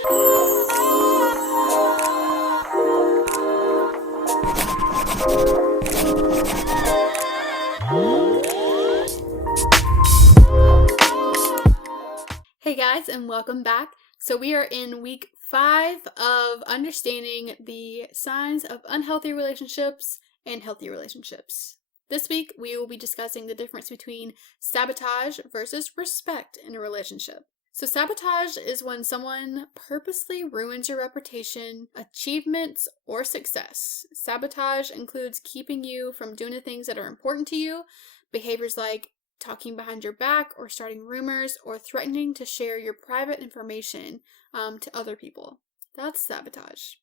Hey guys, and welcome back. So we are in week 5 of understanding the signs of unhealthy relationships and healthy relationships. This week we will be discussing the difference between sabotage versus respect in a relationship. So sabotage is when someone purposely ruins your reputation, achievements, or success. Sabotage includes keeping you from doing the things that are important to you. Behaviors like talking behind your back or starting rumors or threatening to share your private information to other people. That's sabotage.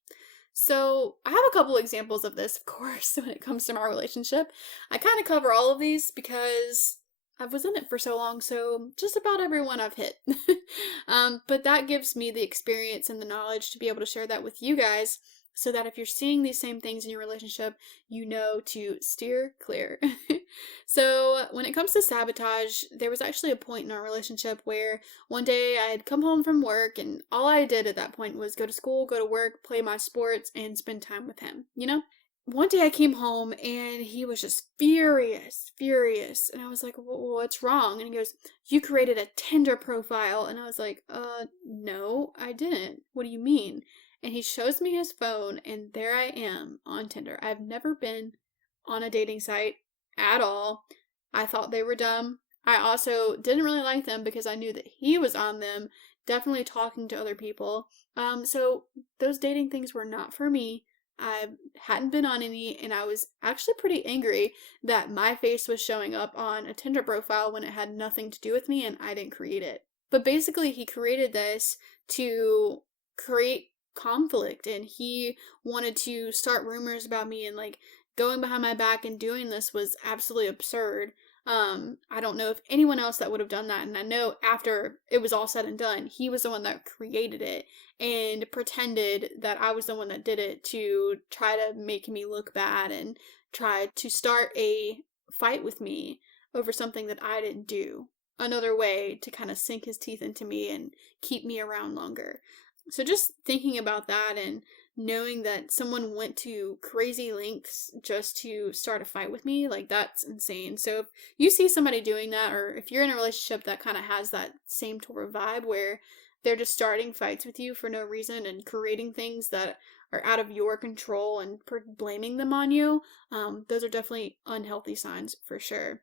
So I have a couple examples of this, of course, when it comes to my relationship. I kind of cover all of these because I was in it for so long, so just about everyone I've hit. But that gives me the experience and the knowledge to be able to share that with you guys so that if you're seeing these same things in your relationship, you know to steer clear. So when it comes to sabotage, there was actually a point in our relationship where one day I had come home from work and all I did at that point was go to school, go to work, play my sports, and spend time with him, you know? One day I came home and he was just furious. And I was like, what's wrong? And he goes, you created a Tinder profile. And I was like, no, I didn't. What do you mean? And he shows me his phone and there I am on Tinder. I've never been on a dating site at all. I thought they were dumb. I also didn't really like them because I knew that he was on them, definitely talking to other people. So those dating things were not for me. I hadn't been on any, and I was actually pretty angry that my face was showing up on a Tinder profile when it had nothing to do with me and I didn't create it. But basically, he created this to create conflict, and he wanted to start rumors about me, and like going behind my back and doing this was absolutely absurd. I don't know if anyone else that would have done that, and I know after it was all said and done, he was the one that created it and pretended that I was the one that did it to try to make me look bad and try to start a fight with me over something that I didn't do. Another way to kind of sink his teeth into me and keep me around longer. So just thinking about that and knowing that someone went to crazy lengths just to start a fight with me, like that's insane. So if you see somebody doing that, or if you're in a relationship that kind of has that same sort of vibe where they're just starting fights with you for no reason and creating things that are out of your control and blaming them on you, those are definitely unhealthy signs for sure.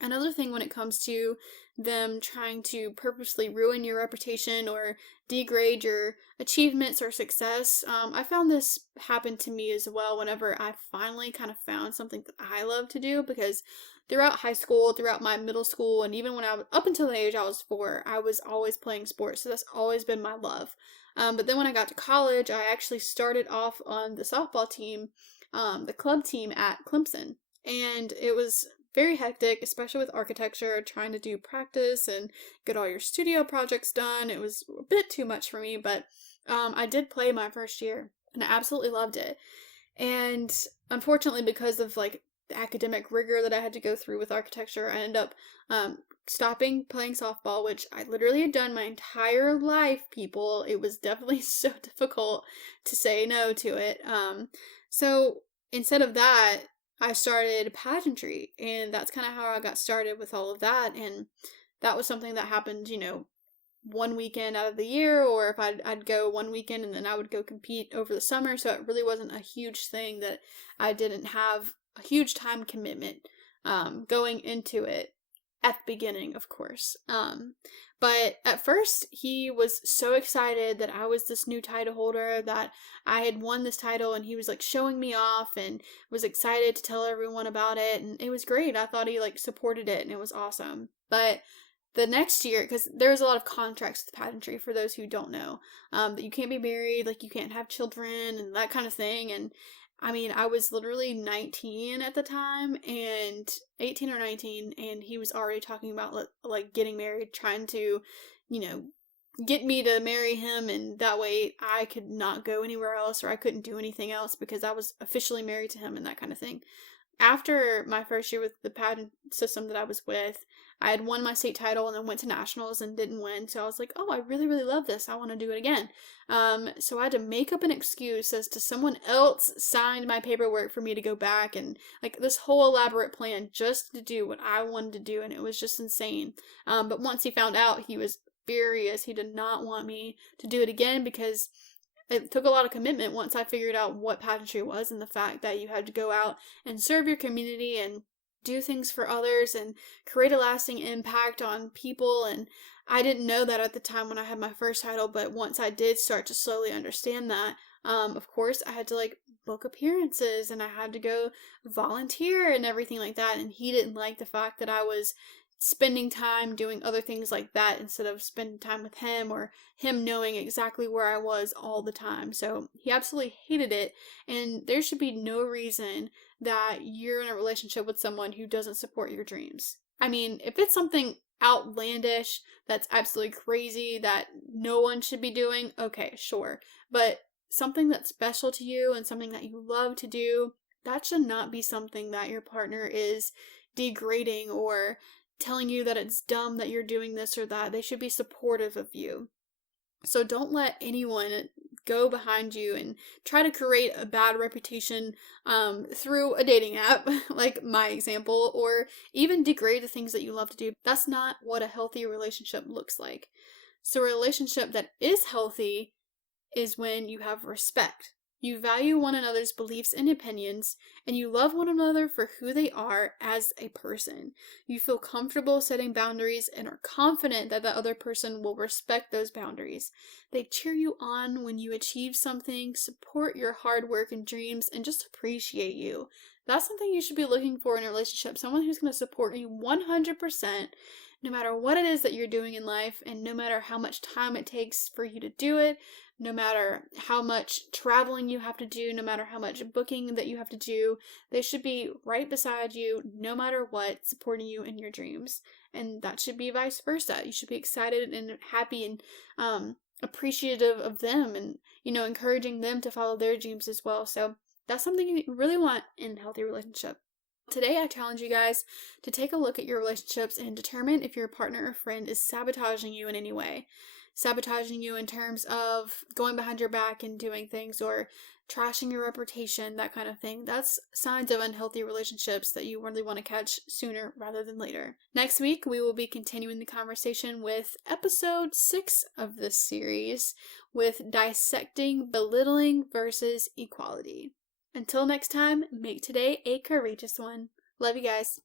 Another thing when it comes to them trying to purposely ruin your reputation or degrade your achievements or success, I found this happen to me as well whenever I finally kind of found something that I love to do, because throughout high school, throughout my middle school, and even when I was up until the age I was 4, I was always playing sports, so that's always been my love. But then when I got to college, I actually started off on the softball team, the club team at Clemson, and it was very hectic, especially with architecture, trying to do practice and get all your studio projects done. It was a bit too much for me, but I did play my first year and I absolutely loved it. And unfortunately, because of like the academic rigor that I had to go through with architecture, I ended up stopping playing softball, which I literally had done my entire life, people. It was definitely so difficult to say no to it. So instead of that, I started pageantry, and that's kind of how I got started with all of that. And that was something that happened, one weekend out of the year, or if I'd go one weekend and then I would go compete over the summer. So it really wasn't a huge thing that I didn't have a huge time commitment going into it at the beginning, of course. But at first, he was so excited that I was this new title holder, that I had won this title, and he was like showing me off and was excited to tell everyone about it. And it was great. I thought he like supported it and it was awesome. But the next year, because there's a lot of contracts with pageantry for those who don't know, that you can't be married, like you can't have children and that kind of thing. And I mean, I was literally 19 at the time, and 18 or 19, and he was already talking about like getting married, trying to, get me to marry him, and that way I could not go anywhere else or I couldn't do anything else because I was officially married to him and that kind of thing. After my first year with the pageant system that I was with, I had won my state title and then went to nationals and didn't win. So I was like, oh, I really, really love this. I want to do it again. So I had to make up an excuse as to someone else signed my paperwork for me to go back, and like this whole elaborate plan just to do what I wanted to do. And it was just insane. But once he found out, he was furious. He did not want me to do it again because it took a lot of commitment once I figured out what pageantry was and the fact that you had to go out and serve your community and do things for others and create a lasting impact on people. And I didn't know that at the time when I had my first title, but once I did start to slowly understand that, of course, I had to like book appearances and I had to go volunteer and everything like that. And he didn't like the fact that I was spending time doing other things like that instead of spending time with him or him knowing exactly where I was all the time. So he absolutely hated it, and there should be no reason that you're in a relationship with someone who doesn't support your dreams. I mean, if it's something outlandish that's absolutely crazy that no one should be doing, okay, sure. But something that's special to you and something that you love to do, that should not be something that your partner is degrading or telling you that it's dumb that you're doing this or that. They should be supportive of you. So don't let anyone go behind you and try to create a bad reputation through a dating app, like my example, or even degrade the things that you love to do. That's not what a healthy relationship looks like. So a relationship that is healthy is when you have respect. You value one another's beliefs and opinions, and you love one another for who they are as a person. You feel comfortable setting boundaries and are confident that the other person will respect those boundaries. They cheer you on when you achieve something, support your hard work and dreams, and just appreciate you. That's something you should be looking for in a relationship. Someone who's going to support you 100%, no matter what it is that you're doing in life, and no matter how much time it takes for you to do it, no matter how much traveling you have to do, no matter how much booking that you have to do. They should be right beside you, no matter what, supporting you in your dreams. And that should be vice versa. You should be excited and happy and appreciative of them and, encouraging them to follow their dreams as well. So that's something you really want in a healthy relationship. Today, I challenge you guys to take a look at your relationships and determine if your partner or friend is sabotaging you in any way. Sabotaging you in terms of going behind your back and doing things or trashing your reputation, that kind of thing. That's signs of unhealthy relationships that you really want to catch sooner rather than later. Next week, we will be continuing the conversation with episode 6 of this series with dissecting belittling versus equality. Until next time, make today a courageous one. Love you guys.